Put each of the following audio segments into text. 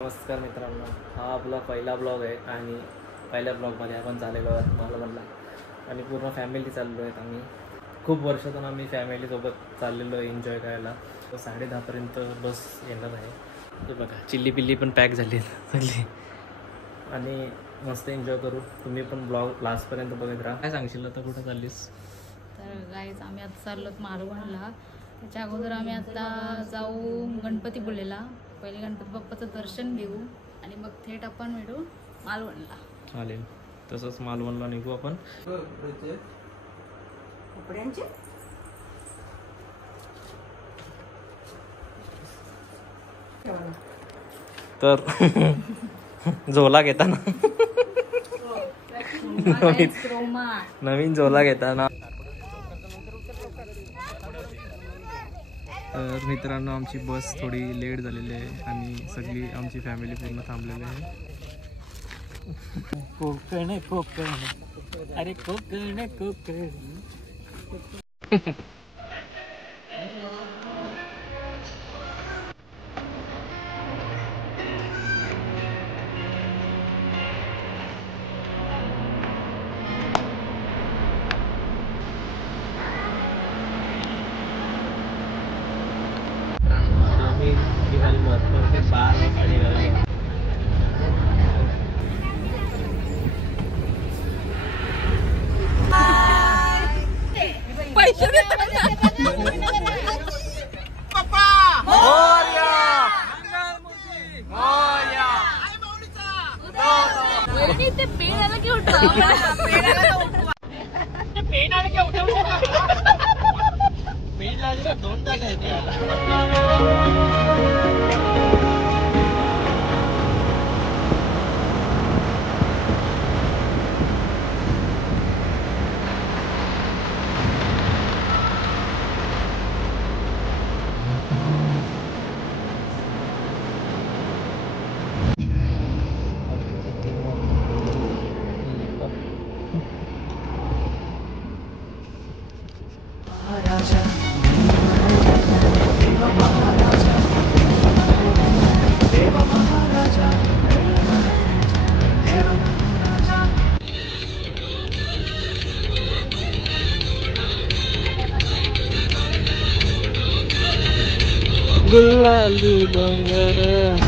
नमस्कार मित्रांनो, हा आपला पहिला ब्लॉग आहे आणि पहिल्या ब्लॉगमध्ये आपण चाललेलो आहोत मालवणला आणि पूर्ण फॅमिली चाललो आहेत. आम्ही खूप वर्षातून आम्ही फॅमिलीसोबत चाललेलो आहे एन्जॉय करायला. 10:30पर्यंत बस येणार आहे. ते बघा चिल्ली पिल्ली पण पॅक झाली सगळी आणि मस्त एन्जॉय करू. तुम्ही पण ब्लॉग लास्टपर्यंत बघत राहा. काय सांगशील आता, कुठं चाललीस? तर गाईज आम्ही आता चाललो मालवणला. त्याच्या अगोदर आम्ही आता जाऊ गणपतीपुळेला. पहिले गणपती बाप्पाचं दर्शन घेऊ आणि मग थेट आपण मिळू मालवणला. चालेल, तसंच मालवणला निघू आपण. तर झोला घेताना नवीन झोला घेताना. तर मित्रांनो, आमची बस थोडी लेट झालेली आहे आणि सगळी आमची फॅमिली पूर्ण थांबलेली आहे. कोकण कोकण, अरे कोकण कोकण. गुलाली बंगार.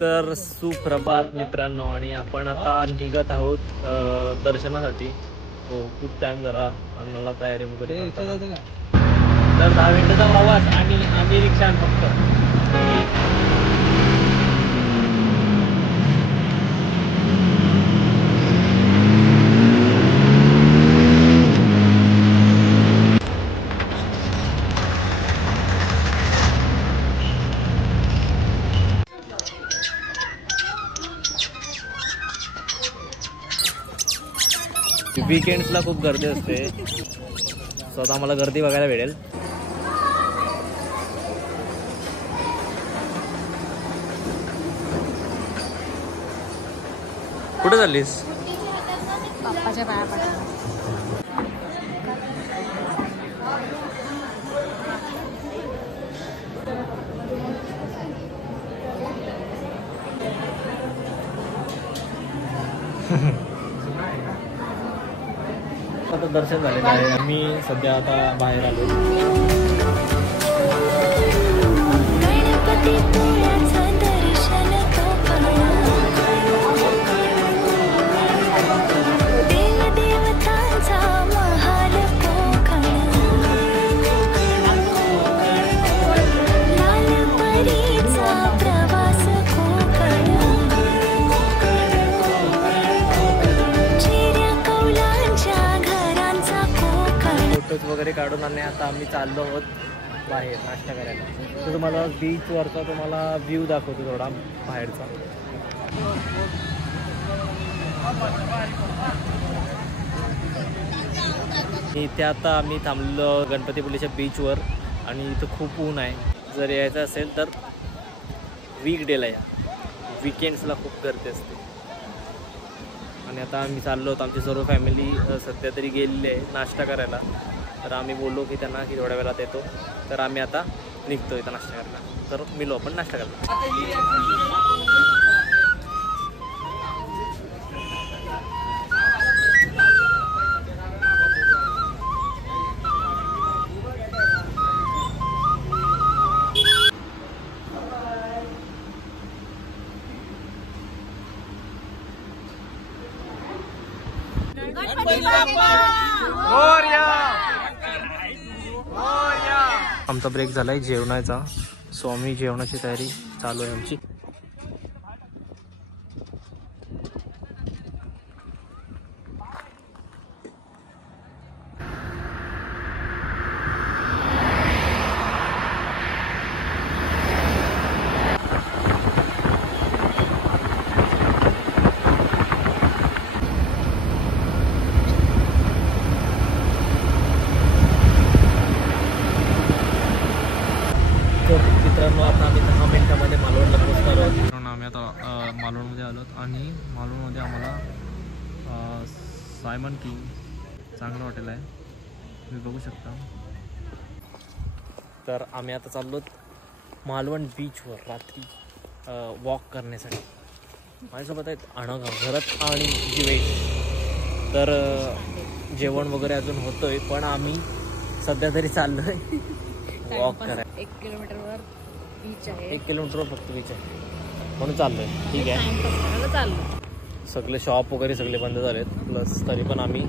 तर सुप्रभात मित्रांनो, आणि आपण आता निघत आहोत दर्शनासाठी. हो, खूप टाइम झाला आम्हाला तयारी वगैरे. तर 10 मिनिटाचा प्रवास आणि आम्ही रिक्षा फक्त. वीकेंड्सला खूप गर्दी असते, स्वतः आम्हाला गर्दी बघायला भेटेल. कुठे चाललीस? बाप्पाच्या पाया पडायला. आता दर्शन झालेलं आहे. आम्ही सध्या आता बाहेर आलो. वगैरे काढून आणि आता आम्ही चाललो आहोत बाहेर नाश्ता करायला. तर तुम्हाला बीचवरचा तुम्हाला व्ह्यू दाखवतो थोडा बाहेरचा. इथे आता आम्ही थांबलो गणपतीपुळेच्या बीचवर आणि इथं खूप ऊन आहे. जर यायचं असेल तर वीकडेला या, विकेंड्सला खूप गर्दी असते. आणि आता आम्ही चाललो होतो, आमची सर्व फॅमिली सध्या तरी गेलेली आहे नाश्ता करायला. तर आम्ही बोललो की त्यांना की थोड्या वेळात येतो. तर आम्ही आता निघतो इथं नाश्ता करायला. तर मिलो आपण नाश्ता करायला. आमचा ब्रेक झालाय जेवणाचा. सो आम्ही जेवणाची तयारी चालू आहे आमची. मित्रांनो आता आम्ही 10 मिनिटामध्ये मालवणला पोहोचणार आहोत. मित्रांनो आम्ही आता मालवणमध्ये आलो आणि मालवणमध्ये आम्हाला सायमन किंग चांगलं हॉटेल आहे, तुम्ही बघू शकता. तर आम्ही आता चाललो मालवण बीचवर रात्री वॉक करण्यासाठी. माझ्यासोबत आहेत अनघा, भरत आणि दिवेश. तर जेवण वगैरे अजून होतंय पण आम्ही सध्या तरी चाललो आहे वॉक करायला. 1 किलोमीटरवर बीच आहे, 1 किलोमीटरवर फक्त बीच आहे म्हणून चाललोय. ठीक आहे, चाललो. सगळे शॉप वगैरे सगळे बंद झालेत. प्लस तरी पण आम्ही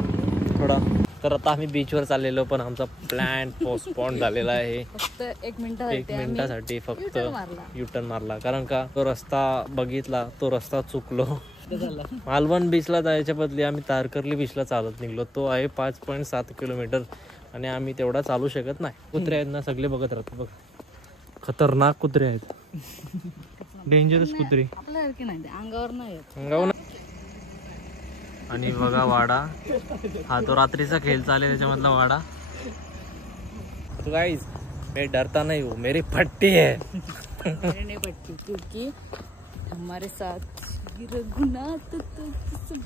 थोडा, तर आता आम्ही बीचवर चाललेलो पण आमचा प्लॅन पोस्टपोन झालेला आहे. फक्त 1 मिनिटासाठी फक्त मारला. युटर्न मारला. कारण का तो रस्ता बघितला, तो रस्ता चुकलो. मालवण बीचला जायच्या बदली आम्ही तारकर्ली बीचला चालत निघलो. तो आहे 5.7 किलोमीटर आणि आम्ही तेवढा चालू शकत नाही. कुत्रे आहेत ना सगळे बघत राहतात बघ, खतरनाक कुत्रे आहेत, डेंजरस कुत्रे. आपल्यासारखी नाही, अंगावर नाही अंगावर. आणि बघा वाडा, हा तो रात्रीचा खेळ चालेल त्याच्यामधला वाडा. तो गाइस मैं डरता नहीं हूँ, मेरी पट्टी है. नहीं पट्टी क्योंकि हमारे साथ रघुनाथ.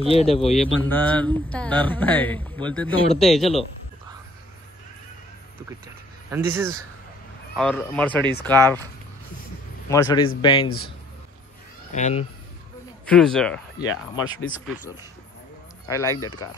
ये देखो ये बंदा डरता है, बोलते दौड़ते है. चलो. And this is our Mercedes car, Mercedes Benz and Cruiser. Yeah, Mercedes Cruiser. I like that car.